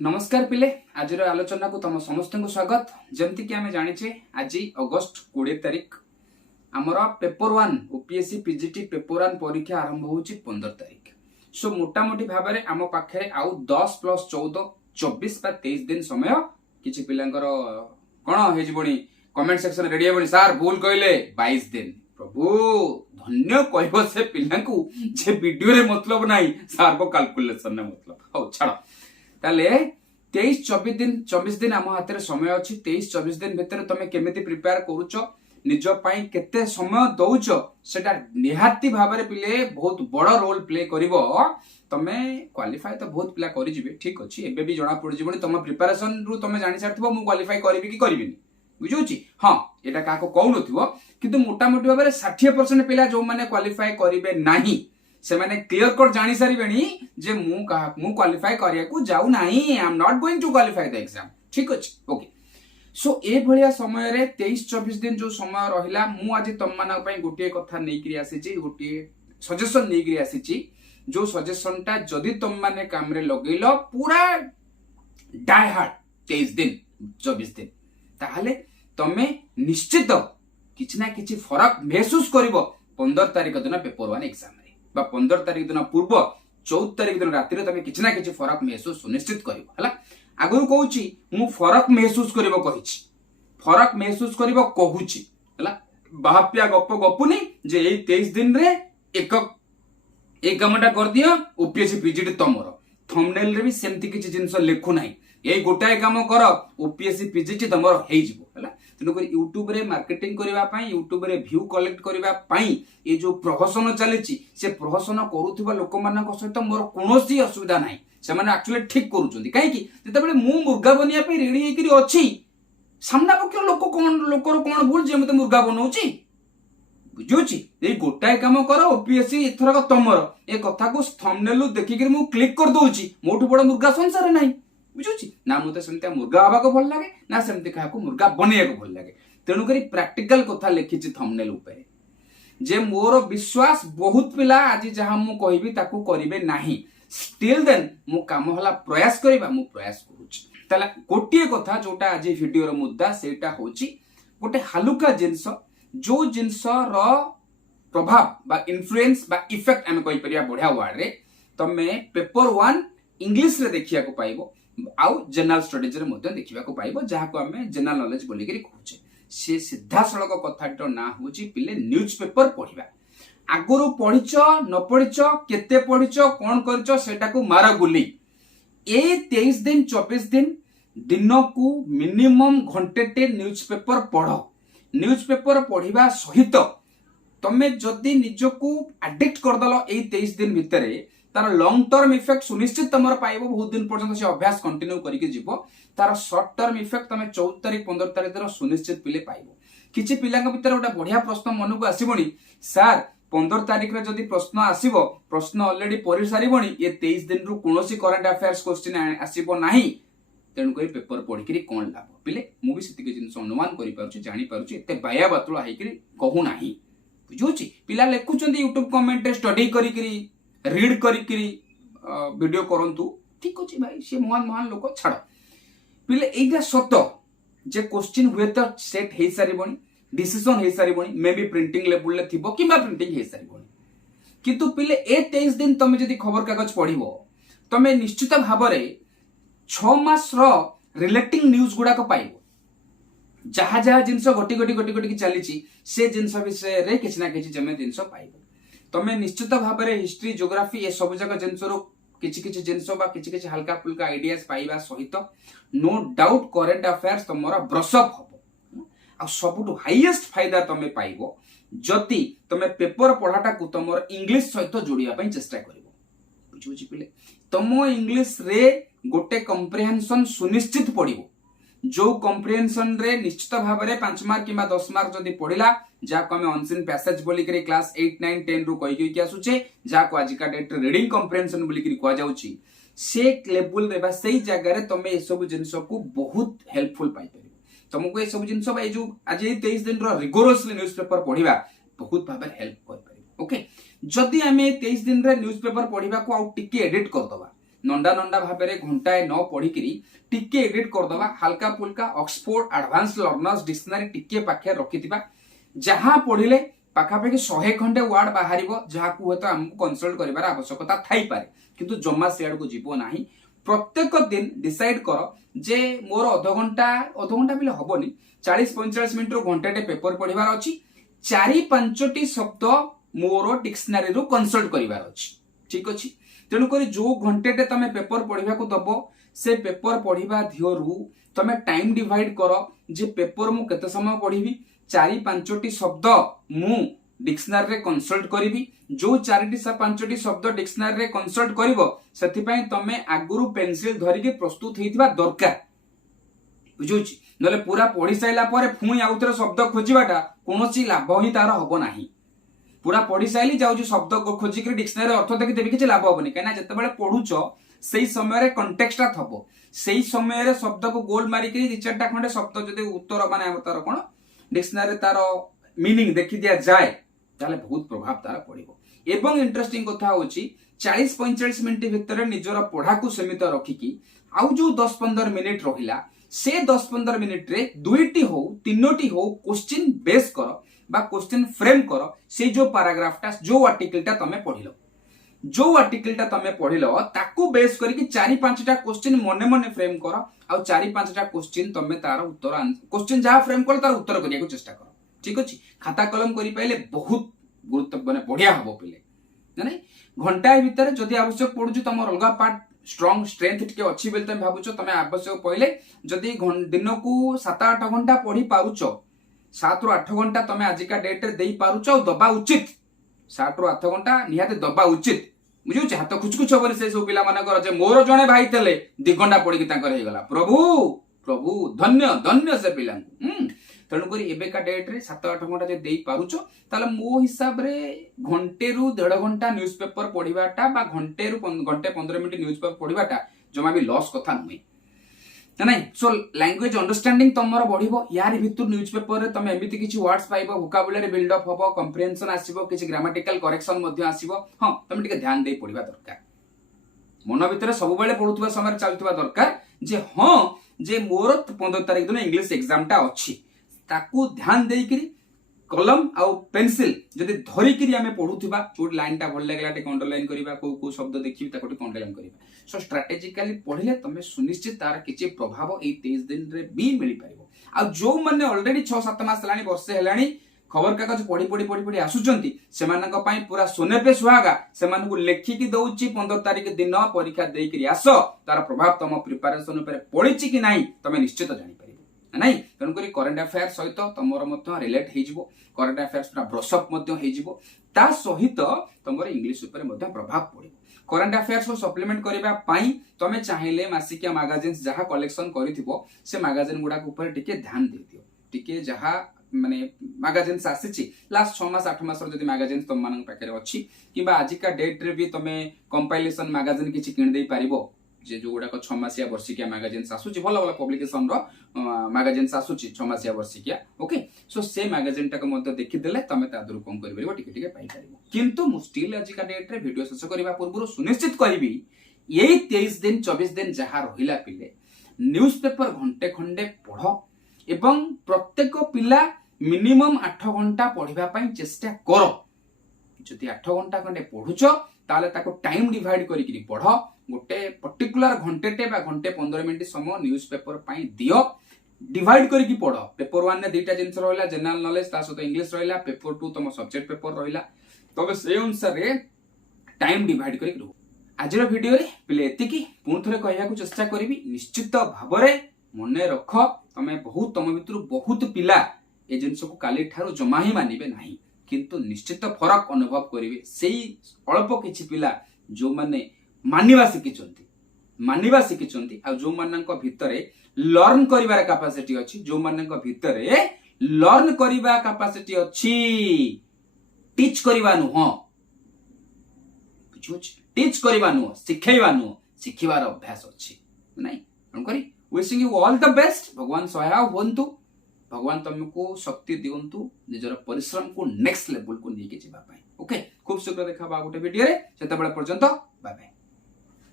नमस्कार पिले आज आलोचना को तुम समस्त को स्वागत। जमती कि आम जाचे आज अगस्ट 20 तारिख आमर पेपर 1 ओपीएससी पीजीटी पेपर 1 परीक्षा आरंभ हो 15 तारिख। सो मोटामोटी भाव में आम पाखे आउ 10 + 14 24 बा 23 दिन समय किसी पिलांकर कौन हो कमेंट सेक्शन रेडी हे सार भूल कहले 22 दिन। प्रभु धन्य कह से पिला जे वीडियो रे मतलब नहीं सार को कैलकुलेशन ने मतलब हो छाड़ ताले 23-24 दिन आम हाथ में समय अच्छी 23-24 दिन भितर तुम केमिति प्रिपेयर करुच निज पाई केते समय दौच सेटा निहाती भाव में पिले बहुत बड़ रोल प्ले करिवो। तमे क्वालिफाई तो बहुत पिला करि जिवे ठीक अछि एबे भी जणा पड़ जिवनी तुम प्रिपरेशन रु तुम जानि सारथिबो मु क्वालिफाई करबी कि करबिनी बुझुची। हां एटा काको कहउनथिबो किंतु मोटामोटी भाव में 60% पिला जो माने क्वालिफाई करिवे नाही से माने क्लियर कट जानी सारिबेनी जे मु क्वालिफाई करिया को जाऊ नाही I am not going to qualify the exam ठीक अछि ओके। सो ए भलिया समय रे 23-24 दिन जो समय रहिला मु आज तम मानक पई गोटिए कथा नै करी आसीची गोटिए सजेशन नै करी आसीची जो सजेशन टा जदी तम माने काम रे लगैलो पूरा डाई हार्ड 23 दिन 24 दिन ताहले तमे निश्चित किछ ना किछ फरक महसूस करिवो 15 तारिख दिन पेपर 1 एग्जाम बा 15 तारिख दिन पूर्व 14 तारिख दिन राति रे तमे किछ ना किछ फरक महसूस सुनिश्चित करिवो हला। आगु कहूची मु फरक महसूस करिवो कहिची फरक महसूस करिवो कहूची हला बाहाप्या गप गपुनी जे एई 23 दिन रे एक कामटा कर दियो ओपीएससी पीजीटी तमरो थंबनेल रे भी सेमति किछ जिंस लेखु नाही एई गोटाए काम कर ओपीएससी पीजीटी तमरो हेइ जिवो हला। तेणुकर यूट्यूब रे मार्केटिंग करिवा पाई यूट्यूब रे व्यू कलेक्ट करिवा पाई ए जो प्रहसन चलीची से प्रहसन करूथिबा लोक मानक सहित मोर कोनोसी असुविधा नाही से माने एक्चुअली ठीक करूचंदी काहे कि जते बेले मु मुर्गा बनिया पे रेडी हेकरी अछि सामना पक्ष लोक कोन लोकर कोन भूल जे मते मुर्गा बनौची बुझुची ए गोटाए काम कर ओपीएससी एथरक तमरो ए कथा को थंबनेल देखि कि मु क्लिक कर दोची मोठु बड़ मुर्गा संसार नाही बुझुची ना मते सेमते मुर्गा हवा को भल लागे ना सेमते काहा को मुर्गा बनिया को भल लागे। तेणु करी प्रैक्टिकल कथा लिखिछि थंबनेल ऊपर जे मोर विश्वास बहुत पिला आज जहां मु कहबी ताकू करिवे नाही स्टिल देन मु काम हला प्रयास करिबा मु प्रयास करूछि। तला गोटिए कथा जोटा आज वीडियो रो मुद्दा सेटा होछि गोटे हालुका जिंस जो जिंस रो प्रभाव बा इन्फ्लुएंस बा इफेक्ट हम कहि परिया बढ़िया वर्ड रे तमे पेपर 1 इंग्लिश रे देखिया को पाइबो आउ जनरल स्टडीज रे मध्ये देखिबा को पाइबो जहा को हमें जनरल नॉलेज बोली करी कहूचे से सीधा सड़क कथाटो ना होची पिले न्यूज़पेपर पढिबा आगुरु पढिच न पढिच केते पढिच कोन करछ सेटा को मारा गुली ए 23 दिन 24 दिन दिन को मिनिमम घंटेटे न्यूज़पेपर पढ न्यूज़पेपर पढिबा सहित तमे जदी निजको एडिक्ट कर दलो ए 23 दिन भितरे तार लॉन्ग टर्म इफेक्ट सुनिश्चित तमर पाइबो बहुत दिन पर्यंत से अभ्यास कंटिन्यू करिके जीवो तार शॉर्ट टर्म इफेक्ट तमे 14 तारिख 15 तारिख दिन सुनिश्चित पिले पाइबो। किछि पिलांक भितर गोटा बढ़िया प्रश्न मन को आसीबनी सर 15 तारिख रे जदी प्रश्न आसीबो प्रश्न ऑलरेडी परि सारिबनी ये 23 दिन रु कोनोसी करंट अफेयर्स क्वेश्चन आसीबो नाही तेणु करी पेपर पढि करी कोन लाभ पिले मु भी सेति के जिंस अनुमान करि पारुछि जानि पारुछि एते बाया बातुळा हाई करी कहू नाही बुझुछि। पिला लेखुचंदी YouTube कमेंट रे स्टडी करि करी रीड करी वीडियो करंतु ठीक अछि भाई से महान महान लोक छाड़ पिले एटा सत जे क्वेश्चन हुए तो सेट हे सारिबनी डिसीजन हे सारिबनी मे बी प्रिंटिंग लेवल ले थिबो किबा प्रिंटिंग हे सारिबनी किंतु पिले ए 23 दिन तमे जदी खबर कागज पढिबो तमे निश्चित भाव रे 6 मास रो रिलेटिंग न्यूज़ गुडा को पाइबो जहा जहा जिंस गोटी गोटी गोटी गोटी चलीची से जिंस विषय रे किछ ना किछ जमे जिंस पाइबो तमे निश्चित भाव रे हिस्ट्री ज्योग्राफी ए सब जगह जिंस रो किछि किछि जिंस बा किछि किछि हल्का फुल्का आइडियाज पाइबा सहित नो डाउट करंट अफेयर्स तमरा ब्रशअप हबो आ सबटु हाईएस्ट फायदा तमे पाइबो जति तमे पेपर पढाटा को तमर इंग्लिश सहित जोड़िया पई चेष्टा करिवो बुझुछि पिले तमो इंग्लिश रे गोटे कॉम्प्रिहेंशन सुनिश्चित पडिवो जो कॉम्प्रिहेंशन रे निश्चित भाव रे 5 मार्क किबा 10 मार्क जदी पडिला जा को हमें अनसीन पैसेज बोली करी क्लास 8 9 10 रु कहि कि आसुचे जा को आज का डेट रीडिंग कॉम्प्रिहेंशन बोली करी कोआ जाउची से लेवल रे बा सही जगह रे तमे ए सब जिंस को बहुत हेल्पफुल पाई परिबो तुमको ए सब जिंस बा ए जो आज 23 दिन रो रिगोरसली न्यूज़पेपर पढिबा बहुत भाबे हेल्प कर परिबो ओके। जदी हमें 23 दिन रे न्यूज़पेपर पढिबा को आउ टिके एडिट कर दबा नंडा नंडा भाव में घंटाए न पढ़ी टिके एडिट करदवा हल्का फुल्का ऑक्सफोर्ड एडवांस लर्नर्स डिक्शनरी टिके पाखे रखिथिबा जहां पढ़िले पाखापाखि 100 खंडे वर्ड बाहर जहाँ हूँ आमको कनसल्ट कर आवश्यकता थाई पारे किंतु जमा सियाड़ को जीव ना प्रत्येक दिन डिसाइड कर जे मोर अध घंटा भी हबनी 40-45 मिनिट घंटे पेपर पढ़िबार अछि 4-5 शब्द मोर डिक्शनरी रु कनसल्ट करिवार अछि ठीक अछि तेणुक जो घंटे तमे पेपर पढ़ा दब से पेपर पढ़ा धियोरु तमे टाइम डिवाइड कर जे पेपर मु केते समय पढ़ी 4-5 शब्द मु डिक्शनरी रे कनसल्ट करी जो 4-5 शब्द डिक्शनरी रे कनसल्ट करिवो सेथिपई तमे आगुरु पेंसिल धरिके प्रस्तुत हेतिबा दरकार बुझुछि नले पूरा पढ़ी साइला परे पुणी आउथरे शब्द खोजिबाटा कोनोसी लाभ ही तार हबो नाही पूरा पढ़ी साइली जाउछि शब्द खोजिक डिक्शनरी अर्थ देखि देबि किछि लाभ हबनी काना जते बेले पढुछो सेही समय रे कॉन्टेक्स्टटा थबो सेही समय रे शब्द को गोल मारी के 2-4टा खंडे शब्द जदि उत्तर माने तार कोन डिक्शनरी तार मीनिंग देखि दिया जाए ताले बहुत प्रभाव तार पड़िबो एवं इंटरेस्टिंग कथा होछि 40-45 मिनिट भितर निजर पढ़ा को सीमित रखिकी आउ जो 10-15 मिनिट रहिला से 10-15 मिनिट रे दुईटी हो तीनोटी हो क्वेश्चन बेस कर बा क्वेश्चन फ्रेम कर से जो पैराग्राफटा जो आर्टिकलटा तमे पढिलो जो आर्टिकलटा तमे पढिलो ताकू बेस करके 4-5टा क्वेश्चन मने मने फ्रेम कर आ 4-5टा क्वेश्चन तमे तार उत्तर क्वेश्चन जहां फ्रेम कर तार उत्तर करिया को चेष्टा कर ठीक अछि खाता कलम करि पाइले बहुत गुरुत्व माने बढ़िया हबो पिले माने घंटाए भीतर जदि आवश्यक पडुछु तमर अलगा पार्ट स्ट्रांग स्ट्रेंथ टिके अछि बेल तमे भाबुछो तमे आवश्यक पहिले जदि दिन को 7-8 घंटा पढ़ी पारुछो 7 ରୁ 8 घंटा तमे आजिका डेट रे देई पारुछो दबा उचित 7 ରୁ 8 घंटा निहाते दबा उचित बुझुछ हाथ खुचखुच होबनी से सब पिला माने कर जे मोर जणे भाई तले 2 घंटा पढ़ी कि तांकर हे गला प्रभु प्रभु धन्य धन्य से पिला तेणुक एबेका डेट रे 7-8 घंटा जे देई पारुछो ताले मो हिसाब रे घंटे रु 1.5 घंटा न्यूज पेपर पढ़िबाटा बा घंटे रु घंटे 15 मिनिट न्यूज पेपर पढ़िबाटा जमा भी लॉस कथा नुई नहीं सो लैंग्वेज अंडरस्टैंडिंग तमर बढ़िबो यार भितर न्यूज पेपर रे तमे एमिति किछि वर्ड्स पाइबो वोकाबुलरी बिल्ड अप होबो कंप्रिहेंशन आसीबो किछि ग्रामेटिकल करेक्शन मध्ये आसीबो हां तमे टिके ध्यान दे पढिबा दरकार मन भितर सब बेले पढुतबा समय चलतबा दरकार जे हां जे मोर 15 तारिख दिन इंग्लिश एग्जाम टा अछि ताकू ध्यान देई करी कलम आ पेंसिल जदि धरि करी आमे पढुतबा छोट लाइन टा भल लागला टे अंडरलाइन करिबा को शब्द देखिबा ताको टे अंडरलाइन करिबा सो स्ट्रेटेजिकली पढिले तमे सुनिश्चित तार किछि प्रभाव ए 23 दिन रे भी मिली पाइबो आ जो माने ऑलरेडी 6-7 मास लानी वर्षे हेलानी खबर कागज पढ़ी आसुचंती सेमानक पई पूरा सोने पे सुहागा सेमानकु लेखि कि दउची 15 तारिख दिन परीक्षा देई करी आसो तार प्रभाव तम प्रिपरेशन ऊपर पड़िछि कि नाही तमे निश्चित जानि परिबो नाही तन करी करंट अफेयर सहित तमर मत रिलेट हे जिवो करंट अफेयर्स पूरा ब्रशअप मध्य हे जिवो ता सहित तमर इंग्लिश ऊपर मध्य प्रभाव पड़िबो करंट अफेयर्स को सप्लीमेंट करिबा पई तमे चाहिले मासिकिया मैगजीन्स जहा कलेक्शन करिथिबो से मैगजीन गुडा ऊपर टिके ध्यान दे दियो टिके जहा माने मैगजीन्स आसीची लास्ट 6 मास 8 मास रो जदी मैगजीन्स तम मानन पाकरे अछि किबा आजिका डेट रे भी तमे कंपाइलेशन मैगजीन किछि किन देई पारिबो जे जो गुडा को 6 मासिया वर्षिकिया मैगजीन्स आसुची भलो भलो पब्लिकेशन रो मैगजीन्स आसुची 6 मासिया वर्षिकिया ओके सो से मैगजीन टाको मध्य देखि देले तमे ता दरु कम करि परिबो टिके टिके पाई परिबो किंतु मु स्टिल आजिका डेट रे वीडियो शेष करबा पूर्व सुनिश्चित करबी यही 23 दिन 24 दिन जहा रहिला पिले न्यूज पेपर घंटे खंडे पढो एवं प्रत्येक पिला मिनिमम 8 घंटा पढ़िबा पई चेष्टा करो जति 8 घंटा खंडे पढुचो ताले ताको टाइम डिवाइड करि कि पढो गोटे पर्टिकुलर घंटेटे बा घंटे 15 मिनिट समय न्यूज पेपर पई दियो डिवाइड करि कि पढो पेपर 1 ने दुईटा जिंस रहला जनरल नॉलेज ता सहित इंग्लिश रहला पेपर 2 तम सब्जेक्ट पेपर रहला तबे से अनुसार रे टाइम डिवाइड करि रो आजर वीडियो रे पिले एतिकी पुन थरे कहया को चेष्टा करबी निश्चित भाबरे मने रख तमे बहुत तम भितर बहुत पिला ए जिंस को काली ठारो जमा ही मानिबे नाही किंतु निश्चित फरक अनुभव करिवे सेही अल्प किछि पिला जो माने मानिबा सिकिचंती आ जो माननक भितरे लर्न करिवार कैपेसिटी अछि जो माननक भितरे लर्न करिवा कैपेसिटी अछि टीच करिवा नु ह बुझुछ टीच करिवा नु सिखैवा नु सिखिवार अभ्यास अछि नै हम करी wishing you all the best भगवान सहाय होंतु भगवान तुमको शक्ति दियंतु निजर परिश्रम को नेक्स्ट लेवल को लेके जिबा पाए ओके खूब शीघ्र देखा बा गोटे वीडियो रे सेते बेला पर्यंत बाय बाय।